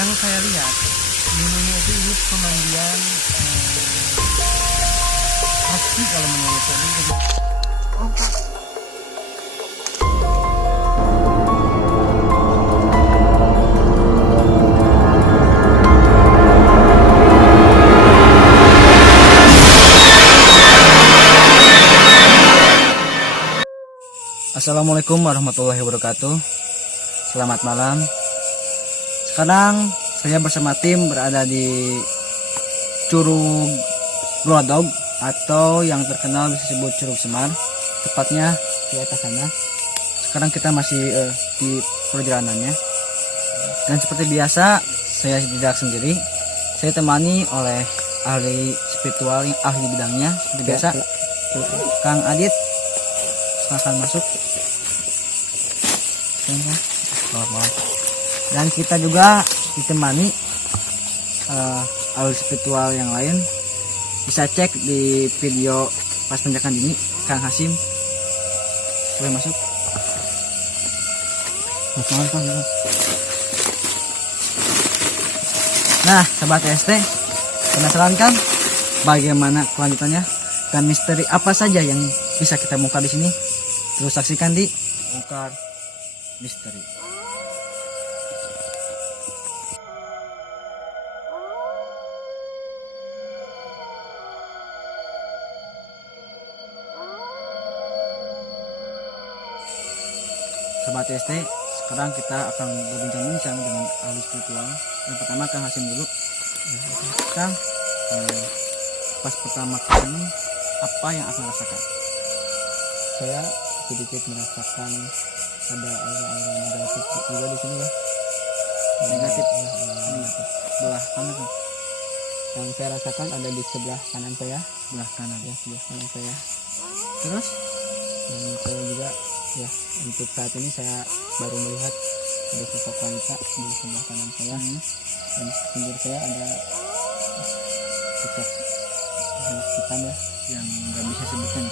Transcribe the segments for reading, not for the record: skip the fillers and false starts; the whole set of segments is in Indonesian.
yang saya lihat minumnya itu pemandian pasti kalau menurut saya jadi oh Pak. Assalamualaikum warahmatullahi wabarakatuh. Selamat malam. Sekarang saya bersama tim berada di Curug Glodok atau yang terkenal disebut Curug Semar, tepatnya di atas sana. Sekarang kita masih di perjalanannya. Dan seperti biasa, saya tidak sendiri. Saya temani oleh ahli spiritual yang ahli bidangnya seperti biasa. Kang Adit, silahkan masuk. Dan kita juga ditemani ahli spiritual yang lain. Bisa cek di video pas penjakan dini Kang Hasim. Boleh masuk. Nah, sahabat ST, penasaran kan bagaimana kelanjutannya dan misteri apa saja yang bisa kita bongkar di sini? Terus saksikan di Bongkar Misteri. Sobat ST, sekarang kita akan berbincang-bincang dengan ahli spiritual. Yang pertama Kang Hasim dulu. Kang, pas pertama kali apa yang akan rasakan? Saya sedikit merasakan ada aura-aura negatif juga di sini ya. Negatif. Negatif. Belah kanan kan? Yang saya rasakan ada di sebelah kanan saya. Belah kanan. Ya, sebelah kanan saya. Terus? Dan saya juga ya untuk saat ini saya baru melihat ada sosok wanita di sebelah kanan saya. Dan di pinggir saya ada sosok hitam ya Yang nggak bisa sebutkan.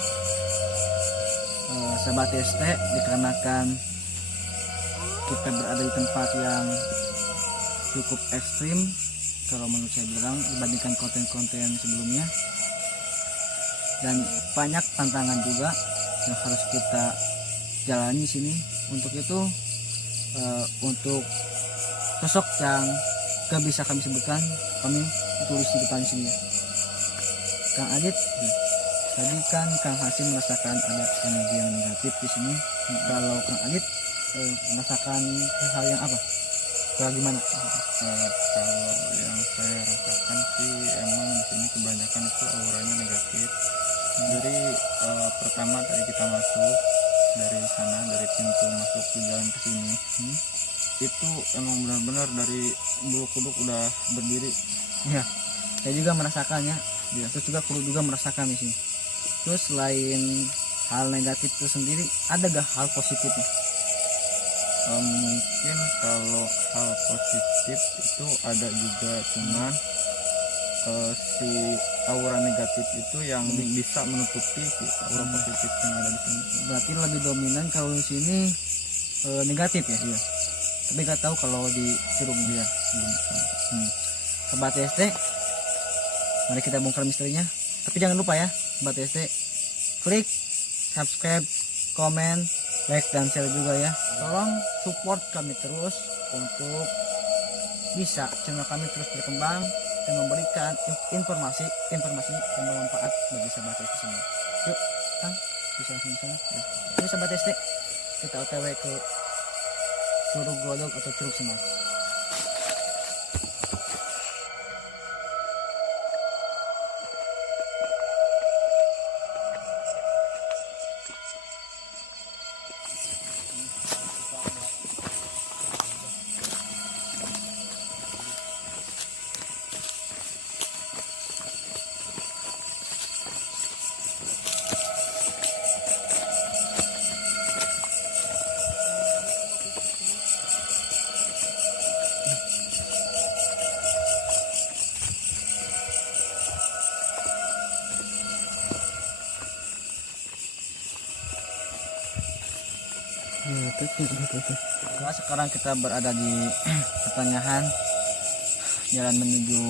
Sahabat ST, dikarenakan kita berada di tempat yang cukup ekstrim kalau menurut saya bilang dibandingkan konten-konten sebelumnya, dan banyak tantangan juga yang harus kita jalani di sini. Untuk itu untuk sosok yang gak bisa kami sebutkan, kami tulis di depan sini. Kang Adit, tadi kan Kang Hasim merasakan ada energi yang negatif di sini. Kalau Kang Adit merasakan hal yang apa? Kayak gimana? Kalau yang saya rasakan sih emang di sini kebanyakan itu auranya negatif. Jadi pertama tadi kita masuk dari sana, dari pintu masuk ke jalan ke sini, itu emang benar-benar dari bulu kuduk udah berdiri. Ya, saya juga merasakannya. Ya, terus juga kru juga merasakan di sini. Terus selain hal negatif itu sendiri, ada gak hal positifnya? Mungkin kalau hal positif itu ada juga, cuman si aura negatif itu yang bisa menutupi si aura positif yang ada di sini. Berarti lebih dominan kalau di sini negatif ya? Iya. Tapi gak tahu kalau di Curug dia belum. Sobat ST, mari kita bongkar misterinya. Tapi jangan lupa ya, Sobat ST, klik subscribe, komen, like dan share juga ya. Tolong support kami terus untuk bisa channel kami terus berkembang dan memberikan informasi yang bermanfaat bagi Sobat ST semua. Yuk, Kang, bisa langsung sana. Yuk Sobat ST, kita OTW ke Curug Glodok atau Curug Semar. Nah, sekarang kita berada di pertengahan jalan menuju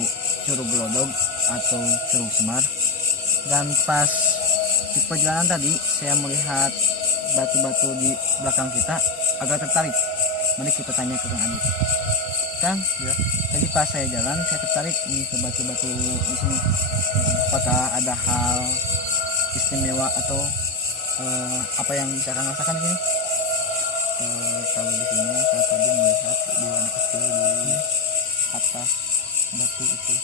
Curug Glodok atau Curug Semar. Dan pas di perjalanan tadi saya melihat batu-batu di belakang kita, agak tertarik. Mari kita tanya ke Kang Adit. Kang, Ya. tadi pas saya jalan saya tertarik ini ke batu-batu di sini. Apakah ada hal istimewa atau apa yang bisa Kang rasakan di sini? Kalau di sini saya tadi melihat dua anak kecil di atas batu itu.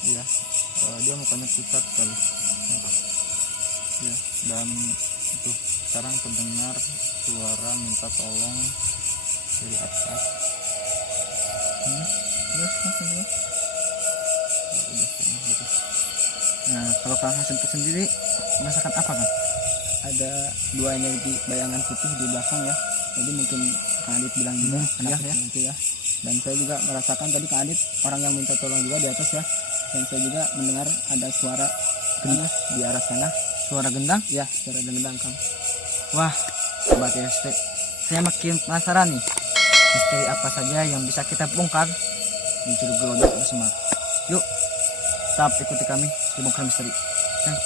Iya, dia mukanya pucat sekali. Ya, dan itu sekarang terdengar suara minta tolong dari atas. Terus, Udah kayaknya gitu. nah kalau Kang Hasan itu sendiri merasakan apa Kang? Ada dua energi bayangan putih di belakang ya. Jadi mungkin Kang Adit bilang juga anak iya, kecil itu ya. Dan saya juga merasakan tadi Kang Adit orang yang minta tolong juga di atas ya. Dan saya juga mendengar ada suara gendang di arah sana. Suara gendang? Ya, suara gendang Kang. Wah, Sobat ST, saya makin penasaran nih. Misteri apa saja yang bisa kita bongkar di Curug Glodok bersama. Yuk, tetap ikuti kami di Bongkar Misteri. Kang.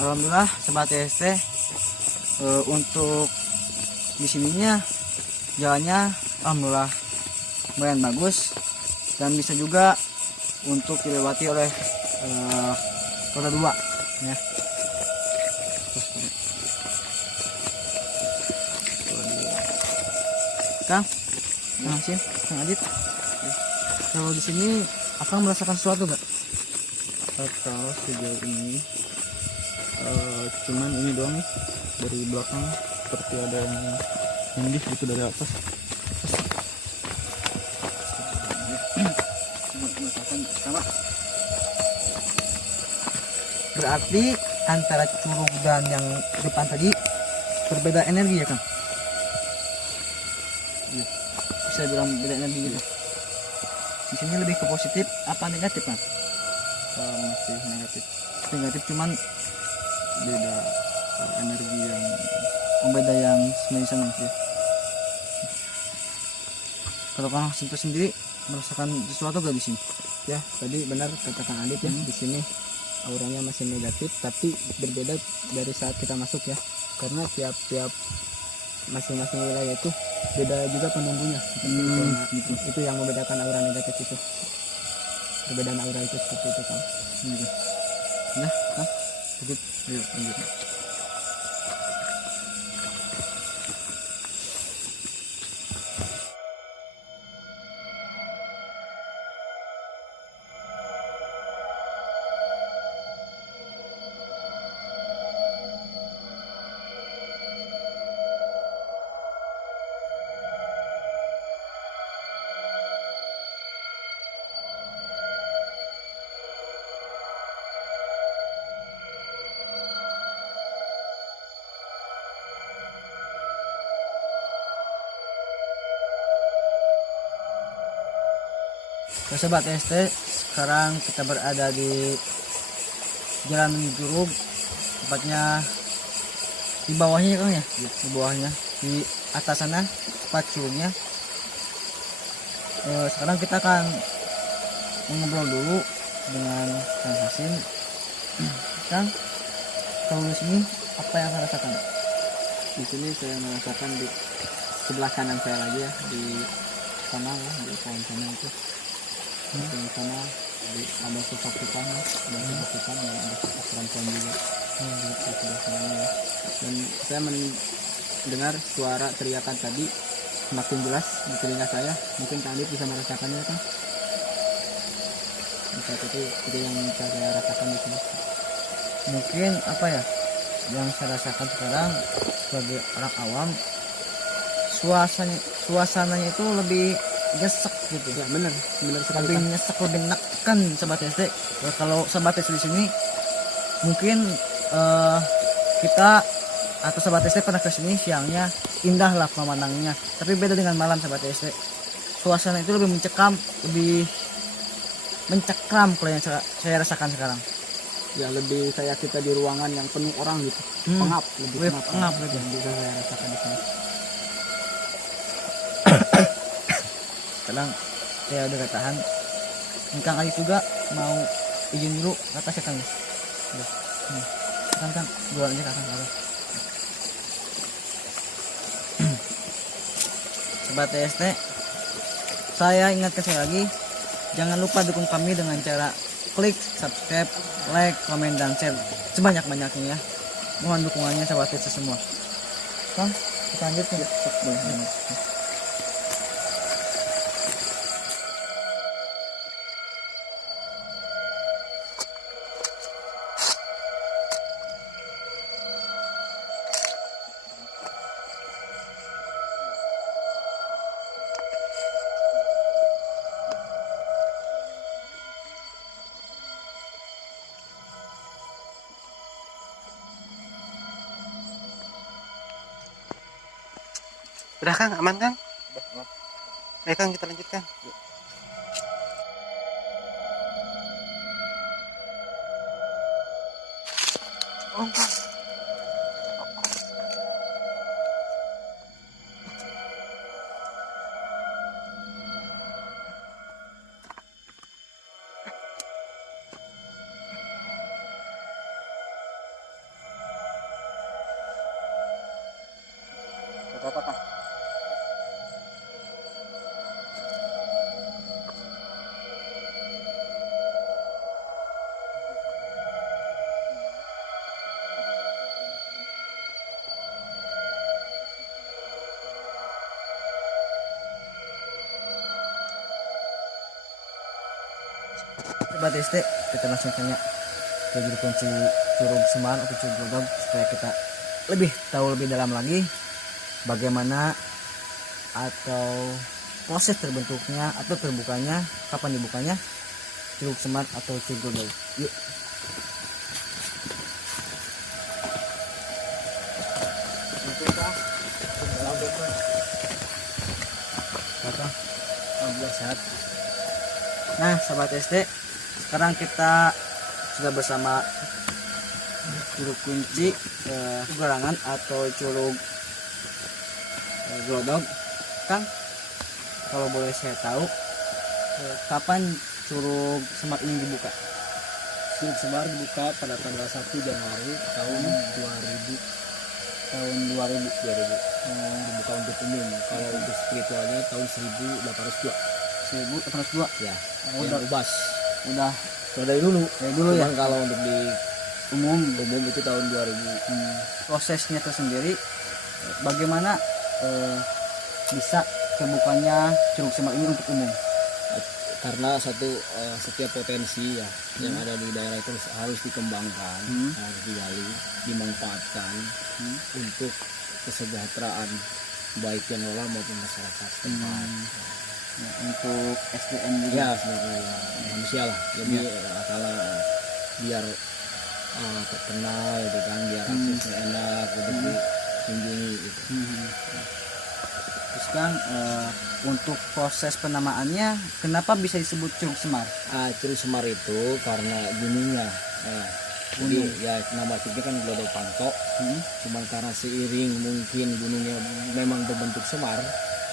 Alhamdulillah Sobat ST, untuk di sininya jalannya alhamdulillah lumayan bagus dan bisa juga untuk dilewati oleh roda 2 ya. Kang, Kang Hasim, Kang Adit, kalau di sini akan merasakan sesuatu gak? Kalau sejauh ini cuman ini doang nih, dari belakang seperti ada yang nindih gitu dari atas. Berarti antara curug dan yang depan tadi berbeda energi ya Kang? Iya. Bisa bilang beda energi gitu. Di sini lebih ke positif apa negatif Kang? Masih negatif, Negatif cuman beda energi yang beda yang sama sih. Kalau Kang Hasim itu sendiri merasakan sesuatu gak di sini? Ya, tadi benar kata Kang Adit ya. Di sini auranya masih negatif tapi berbeda dari saat kita masuk ya. Karena tiap masing-masing wilayah itu beda juga penunggunya. Gitu. Itu yang membedakan aura negatif itu. Perbedaan aura itu seperti itu Kang. Gitu. Ya, Kang. Lanjut. Ayo lanjut. Ya, Sobat ST, sekarang kita berada di Jalan Curug, tepatnya di bawahnya ya Kang ya? Di bawahnya, di atas sana tempat curugnya. Sekarang kita akan ngobrol dulu dengan Kang Hasim. Kang, kalau di sini apa yang Kang rasakan? Di sini saya merasakan di sebelah kanan saya lagi ya, di sana ya, di pohon sana itu. Di sana ada sosok-sosok ya, ada sosok-sosok dan ada sosok perempuan juga di sebelah sana ya. Dan saya mendengar suara teriakan tadi semakin jelas di telinga saya. Mungkin Kang Adit bisa merasakannya kan? Itu yang saya rasakan di sini. Mungkin apa ya yang saya rasakan sekarang sebagai orang awam, suasananya itu lebih gesek gitu Ya benar sekali lebih Kang. nyesek, lebih menekan Sobat SD. Kalau Sobat SD di sini mungkin kita atau sahabat SD pernah kesini siangnya indah lah pemandangannya, tapi beda dengan malam sahabat SD. Suasana itu lebih mencekam, lebih mencekram kalau yang saya rasakan sekarang. Ya lebih kayak kita di ruangan yang penuh orang gitu. Pengap, lebih Pengap gitu. yang bisa saya rasakan di sini. Sekarang saya udah gak tahan. Kang Ali juga mau izin dulu kata saya Kang. Kang, duluan aja Kang. Sobat TST, saya ingatkan sekali lagi, jangan lupa dukung kami dengan cara klik subscribe, like, komen, dan share sebanyak-banyaknya ya. Mohon dukungannya sahabat TST semua. Kang, kita lanjut ya. Udah Kang, aman Kang? Ayo Kang, kita lanjutkan. Apa Kang? Sobat TST, kita langsung tanya ke juru kunci Curug Semar atau Curug Glodok supaya kita lebih tahu lebih dalam lagi bagaimana atau proses terbentuknya atau terbukanya, kapan dibukanya Curug Semar atau Curug Glodok. Yuk. Nah, sahabat SD, sekarang kita sudah bersama juru kunci Garangan atau Curug Glodok. Kang, kalau boleh saya tahu kapan Curug Semar ini dibuka? Curug Semar dibuka pada tanggal 1 Januari tahun 2000. Tahun 2000. Dibuka untuk umum. Kalau untuk spiritualnya tahun 1802. 1802. Ya, Oh, yang ubas. udah Dari dulu. ya. Cuman kalau untuk di Umum itu tahun 2000. prosesnya tersendiri bagaimana bisa terbukanya Curug Semar ini untuk umum? Karena setiap potensi ya yang ada di daerah itu harus dikembangkan, harus digali, dimanfaatkan untuk kesejahteraan baik yang lola maupun masyarakat setempat. Ya, untuk SDM juga. Ya sebenarnya ya, manusia lah, jadi kalau biar terkenal gitu kan, biar aksesnya enak untuk dikunjungi gitu. Terus kan untuk proses penamaannya kenapa bisa disebut Curug Semar? Curug Semar itu karena gunungnya. Jadi ya nama curugnya kan Glodok Panto. Cuman karena seiring mungkin gunungnya memang berbentuk semar,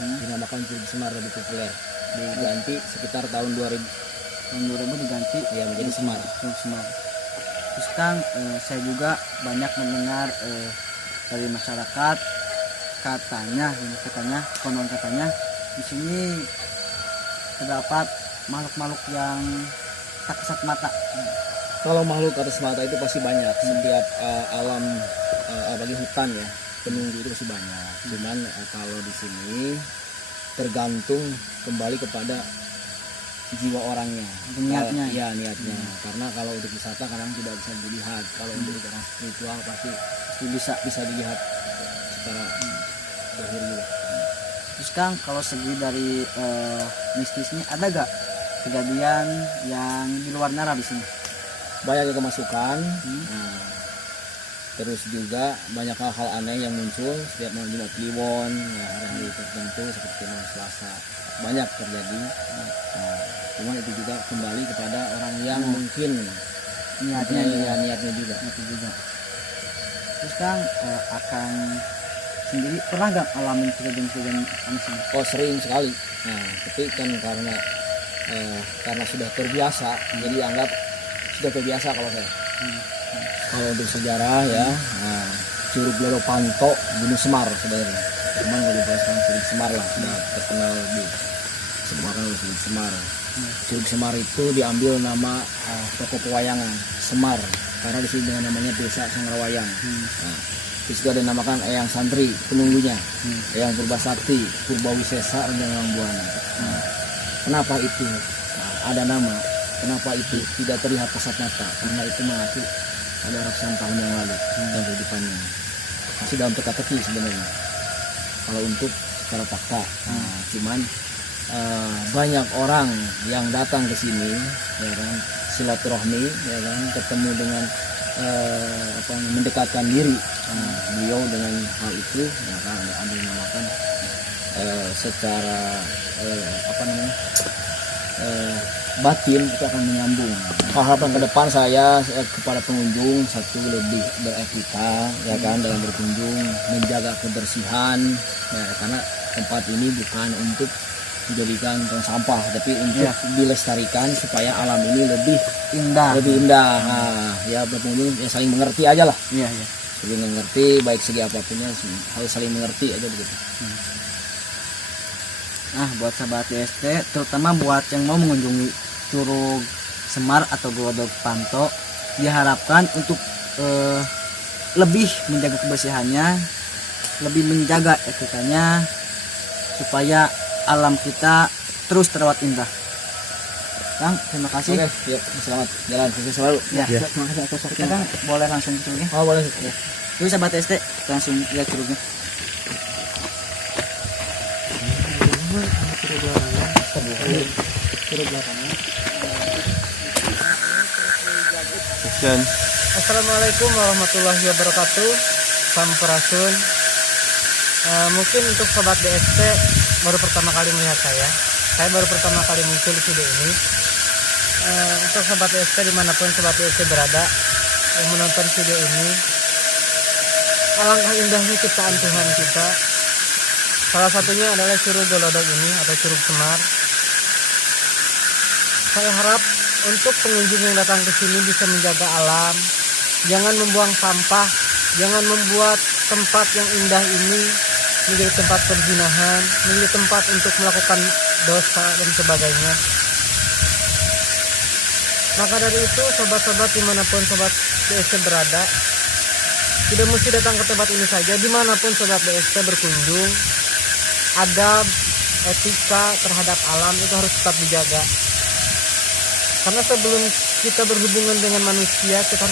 dinamakan Curug Semar lebih populer. Diganti sekitar tahun 2000. Tahun 2000 diganti Ya menjadi Semar. Curug Semar. Terus kan saya juga banyak mendengar dari masyarakat konon katanya di sini terdapat makhluk-makhluk yang tak kasat mata. Kalau makhluk atas mata itu pasti banyak. Setiap alam apalagi hutan ya, penunggu itu pasti banyak. Cuman kalau di sini tergantung kembali kepada jiwa orangnya, Niatnya. Ya niatnya. Karena kalau untuk wisata kadang tidak bisa dilihat. Kalau untuk orang spiritual pasti bisa dilihat secara dohir juga. Terus Kang, kalau segi dari mistisnya ada gak kejadian yang di luar nalar di sini? Banyak yang kemasukan. Nah, Terus juga banyak hal-hal aneh yang muncul setiap malam Jumat Kliwon, ya, hari-hari tertentu seperti malam Selasa banyak terjadi. Nah, cuman itu juga kembali kepada orang yang mungkin niatnya niatnya juga. itu juga. Terus Kang, akan sendiri pernah nggak alamin kejadian-kejadian aneh sih? Oh sering sekali. Nah tapi kan karena sudah terbiasa, jadi anggap sudah terbiasa kalau saya. Kalau untuk sejarah ya, nah, Curug Loro Panto Gunung Semar sebenarnya. Cuman kalau dibahaskan Curug Semar lah, sudah terkenal di Semarang Curug Semar. Curug Semar itu diambil nama tokoh pewayangan Semar karena disebut dengan namanya Desa Sangrawayang. Nah, di situ ada namakan Eyang Santri penunggunya, Eyang Purbasakti, Purbawisesa Renjang Buana. Nah, kenapa itu ada nama? Kenapa itu tidak terlihat kasat mata? Karena itu mengacu pada ratusan tahun yang lalu dan kehidupannya. Masih dalam teka-teki sebenarnya. Kalau untuk secara fakta, cuman banyak orang yang datang ke sini, ya kan, silaturahmi, ya kan, ketemu dengan mendekatkan diri beliau dengan hal itu, ya kan, ada yang namakan secara batin itu akan menyambung. Harapan ke depan saya kepada pengunjung satu lebih beretika, ya kan, dalam berkunjung, menjaga kebersihan, ya, karena tempat ini bukan untuk dijadikan tong sampah, tapi untuk dilestarikan supaya alam ini lebih Indah. Nah, ya berkunjung ya saling mengerti aja lah. Iya. Saling mengerti, baik segi apapunnya harus saling mengerti aja begitu. Nah, buat sahabat DST, terutama buat yang mau mengunjungi Curug Semar atau Glodok Panto, diharapkan untuk lebih menjaga kebersihannya, lebih menjaga etikanya, supaya alam kita terus terawat indah. Kang, terima kasih. Oke, yuk, selamat jalan, sukses selalu. Ya, terima kasih atas waktunya, Kang. Boleh langsung ke curugnya? Oh boleh. Ya. Yuk sahabat DST, kita langsung lihat curugnya. Assalamualaikum warahmatullahi wabarakatuh. Sampurasun. Mungkin untuk sobat DST baru pertama kali melihat saya baru pertama kali muncul di video ini. Untuk sobat DST dimanapun sobat DST berada yang menonton video ini, alangkah indahnya ciptaan Tuhan kita. Salah satunya adalah Curug Glodok ini atau Curug Semar. Saya harap untuk pengunjung yang datang ke sini bisa menjaga alam, jangan membuang sampah, jangan membuat tempat yang indah ini menjadi tempat perzinahan, menjadi tempat untuk melakukan dosa dan sebagainya. Maka dari itu, sobat-sobat dimanapun sobat DST berada, tidak mesti datang ke tempat ini saja, dimanapun sobat DST berkunjung, adab, etika terhadap alam itu harus tetap dijaga. Karena sebelum kita berhubungan dengan manusia, kita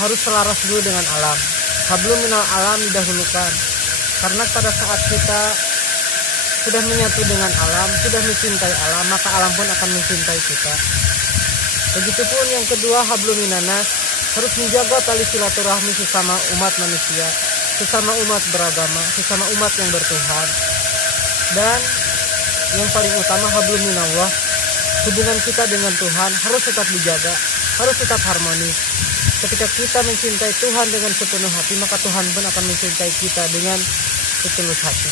harus selaras dulu dengan alam. Hablum minal alam didahulukan. Karena pada saat kita sudah menyatu dengan alam, sudah mencintai alam, maka alam pun akan mencintai kita. Begitupun yang kedua, hablum minanas, harus menjaga tali silaturahmi sesama umat manusia, sesama umat beragama, sesama umat yang bertuhan. Dan yang paling utama, hablum minallah, hubungan kita dengan Tuhan harus tetap dijaga, harus tetap harmonis. Ketika kita mencintai Tuhan dengan sepenuh hati, maka Tuhan pun akan mencintai kita dengan setulus hati.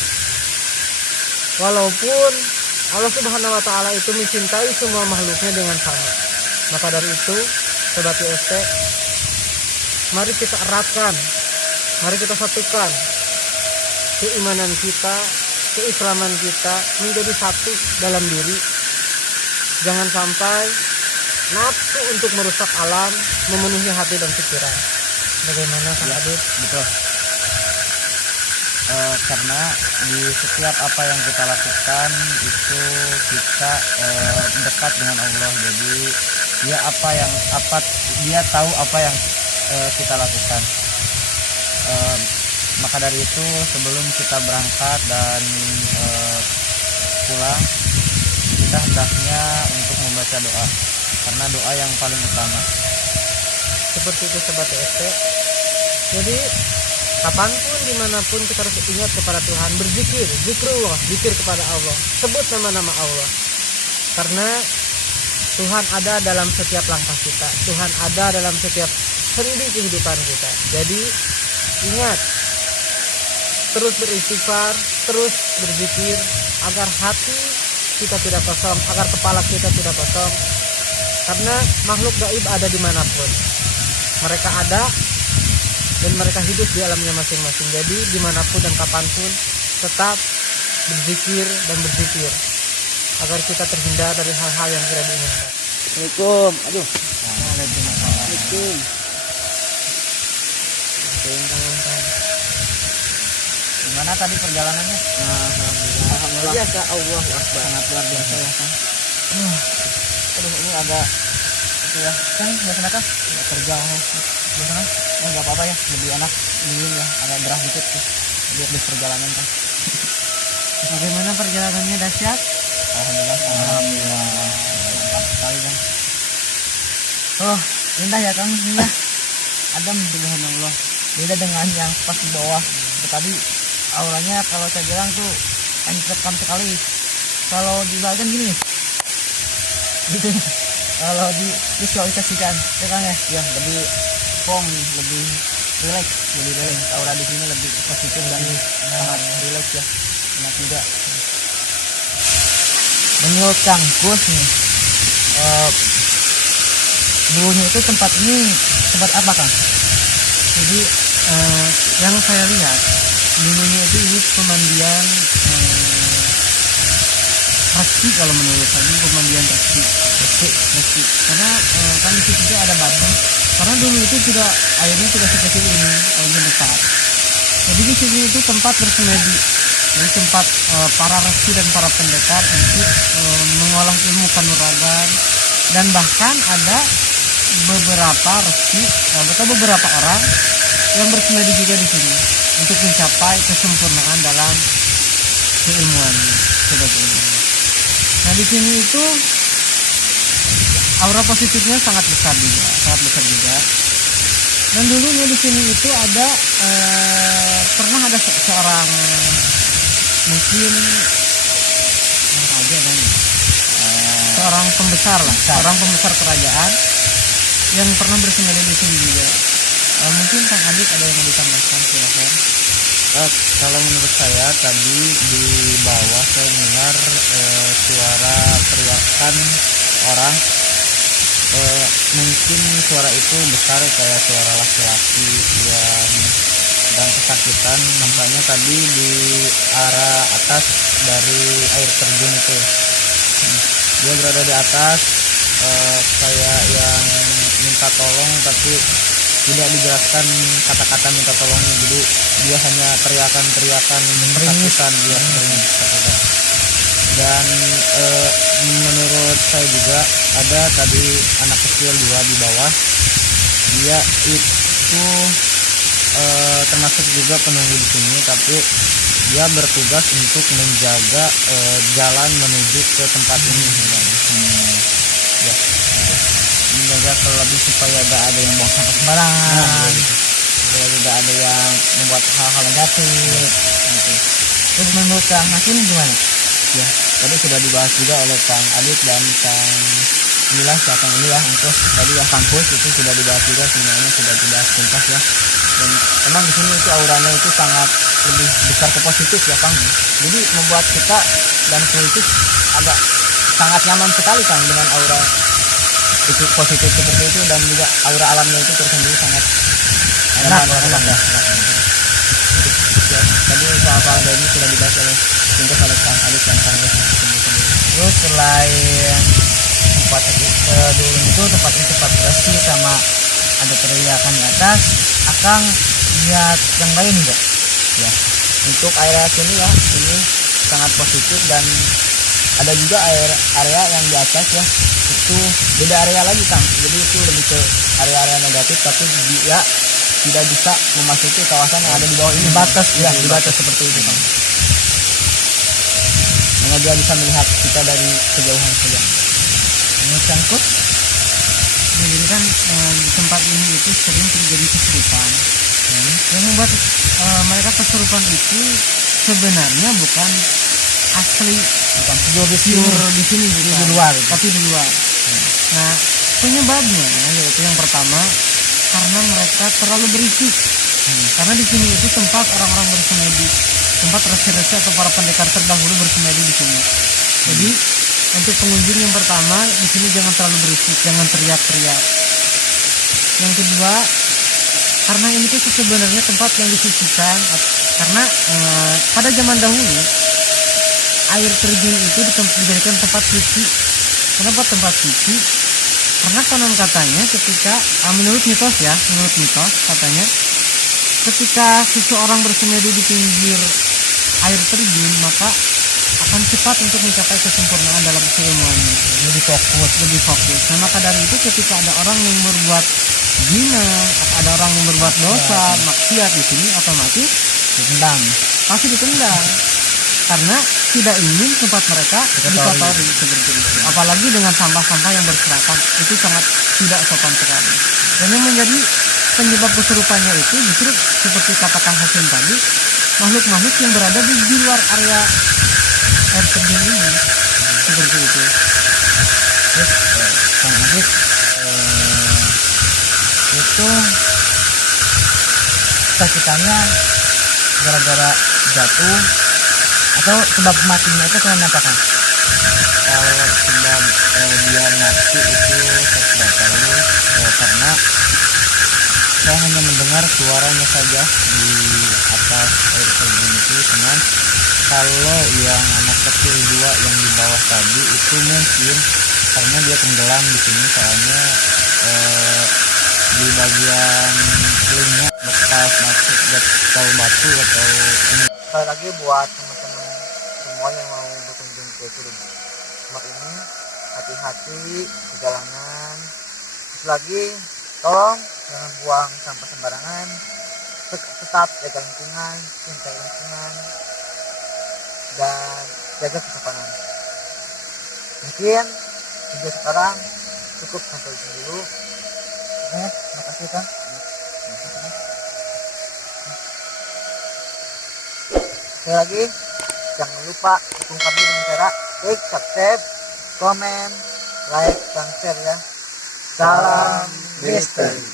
Walaupun Allah Subhanahu wa Ta'ala itu mencintai semua makhluknya dengan sama. Maka dari itu, sobat DST, mari kita eratkan, mari kita satukan keimanan kita, keislaman kita menjadi satu dalam diri. Jangan sampai nafsu untuk merusak alam memenuhi hati dan pikiran. Bagaimana Kang Adit? Betul. Karena di setiap apa yang kita lakukan itu kita dekat dengan Allah. Jadi dia tahu apa yang kita lakukan. Maka dari itu sebelum kita berangkat dan pulang, kita hendaknya untuk membaca doa, karena doa yang paling utama. Seperti itu sobat DST. Jadi kapanpun dimanapun kita harus ingat kepada Tuhan, berzikir, zikrullah, zikir kepada Allah, sebut nama-nama Allah, karena Tuhan ada dalam setiap langkah kita, Tuhan ada dalam setiap sendi kehidupan kita. Jadi ingat, terus beristighfar, terus berzikir, agar hati kita tidak kosong, agar kepala kita tidak kosong, karena makhluk gaib ada dimanapun, mereka ada dan mereka hidup di alamnya masing-masing. Jadi dimanapun dan kapanpun tetap berzikir dan berzikir agar kita terhindar dari hal-hal yang tidak diinginkan. Assalamualaikum. Aduh. Waalaikumsalam. Gimana tadi perjalanannya? Alhamdulillah. Biasa, Allahu Akbar. Sangat luar biasa ya Kang. Aduh ini agak itu ya. Kang, mau sana Kang? Nggak kerja di sana. Nggak apa-apa ya, lebih enak dingin ya, agak gerah dikit sih. Jadi habis perjalanan Kang. Bagaimana perjalanannya, dahsyat? Alhamdulillah. Mantap sekali Kang. Oh, indah ya Kang, indah. Adem, subhanallah. Beda dengan yang pas di bawah. Tadi auranya kalau saya bilang tuh mencekam sekali. Kalau di bawah kan gini, gitu. Kalau divisualisasikan, ya Kang ya, ya lebih pong, lebih relax. Aura di sini lebih positif dan sangat relax ya, enak juga. Menurut Kang Kus nih, dulunya itu tempat ini tempat apa Kang? Jadi yang saya lihat dulunya itu ini pemandian resi, kalau menurut saya pemandian resi. Karena kan di situ ada batu. Karena dulu itu tidak, airnya tidak sekecil ini, airnya besar. Jadi di sini itu tempat bersemedi. Jadi tempat para resi dan para pendekar untuk mengolah ilmu kanuragan, dan bahkan ada beberapa resi atau beberapa orang yang bersemedi juga di sini untuk mencapai kesempurnaan dalam keilmuan sebagai ilmu. Nah di sini itu aura positifnya sangat besar juga. Dan dulunya di sini itu ada pernah ada seorang mungkin raja dan seorang pembesar kerajaan yang pernah bersemedi di sini juga. Mungkin Kang Adit ada yang mau ditambahkan, silakan. Kalau menurut saya tadi di bawah saya dengar suara teriakan orang, mungkin suara itu besar kayak suara laki-laki yang sedang kesakitan. Nampaknya tadi di arah atas dari air terjun itu, dia berada di atas, kayak yang minta tolong tapi tidak dijelaskan kata-kata minta tolongnya. Jadi dia hanya teriakan kesakitan, dia kata-kata. Dan menurut saya juga ada tadi anak kecil 2 di bawah, dia itu termasuk juga penunggu di sini, tapi dia bertugas untuk menjaga jalan menuju ke tempat ini. Ya, menjaga terlebih supaya gak ada yang buang sampah sembarangan, supaya tidak ada yang membuat hal-hal negatif. Terus menurut Kang Hakim gimana? Ya, tadi sudah dibahas juga oleh Kang Adit dan Kang Inilah Kang ini ya, untuk tadi yang kampus itu sudah dibahas juga, semuanya sudah dibahas tuntas ya. Dan memang di sini itu auranya itu sangat lebih besar ke positif ya Kang. Jadi membuat kita dan kritis agak sangat nyaman sekali Kang dengan aura itu positif seperti itu, dan juga aura alamnya itu tersendiri sangat enak ya. Ya, tadi soal ini sudah dibahas oleh Kang Adit dan Kang Gus. Terus selain tempat dulu itu tempat bersih sama ada teriakan di atas, Akang lihat yang lain enggak? Ya, untuk area sini ya, ini sangat positif, dan ada juga area yang di atas ya, itu beda area lagi Kang. Jadi itu lebih ke area-area negatif, tapi dia tidak bisa memasuki kawasan yang ada di bawah ini. Batas ya, dibatas seperti itu Kang. Hanya dia bisa melihat kita dari kejauhan saja. Ini cangkut. Jadi kan di tempat ini itu sering terjadi kesurupan. Yang membuat mereka kesurupan itu sebenarnya bukan asli, bukan tidur di sini, pure di sini bukan, di luar gitu. tapi di luar. Nah, penyebabnya yaitu yang pertama karena mereka terlalu berisik. Karena di sini itu tempat orang-orang bersemedi, tempat resi-resi atau para pendekar terdahulu bersemedi di sini. Jadi untuk pengunjung yang pertama di sini jangan terlalu berisik, jangan teriak-teriak. Yang kedua, karena ini tuh sebenarnya tempat yang disucikan, karena pada zaman dahulu air terjun itu dijadikan tempat suci. Kenapa tempat suci? Karena konon katanya ketika menurut mitos katanya ketika seseorang bersemedi di pinggir air terjun maka akan cepat untuk mencapai kesempurnaan dalam keilmuannya, lebih fokus. Nah, maka dari itu ketika ada orang yang berbuat zina, ada orang yang berbuat dosa, maksiat di sini otomatis ditendang, pasti ditendang karena tidak ingin tempat mereka dikotori seperti itu. Apalagi dengan sampah-sampah yang berserakan, itu sangat tidak sopan sekali. Dan yang menjadi penyebab kesurupannya itu justru seperti kata Kang Hasim tadi, makhluk-makhluk yang berada di luar area air terjun ini, seperti itu. Terus Kang Adit itu sakitannya gara-gara jatuh atau sebab matinya itu kenapa Kang? Kalau sebab dia mati itu saya tidak tahu, karena saya hanya mendengar suaranya saja di atas air terjun itu. Cuman kalau yang anak kecil 2 yang di bawah tadi itu mungkin karena dia tenggelam di sini, soalnya di bagian telinga bekas batu atau ini. Sekali lagi buat teman-teman semua yang mau berkunjung ke tempat ini, hati-hati di jalanan. Terus lagi tolong jangan buang sampah sembarangan, tetap jaga lingkungan, cintai lingkungan, dan jaga kesopanan. Mungkin video sekarang cukup sampai di sini dulu. Terima kasih Kang. Sekali lagi jangan lupa dukung kami dengan cara klik subscribe, komen, like, dan share ya. Salam misteri.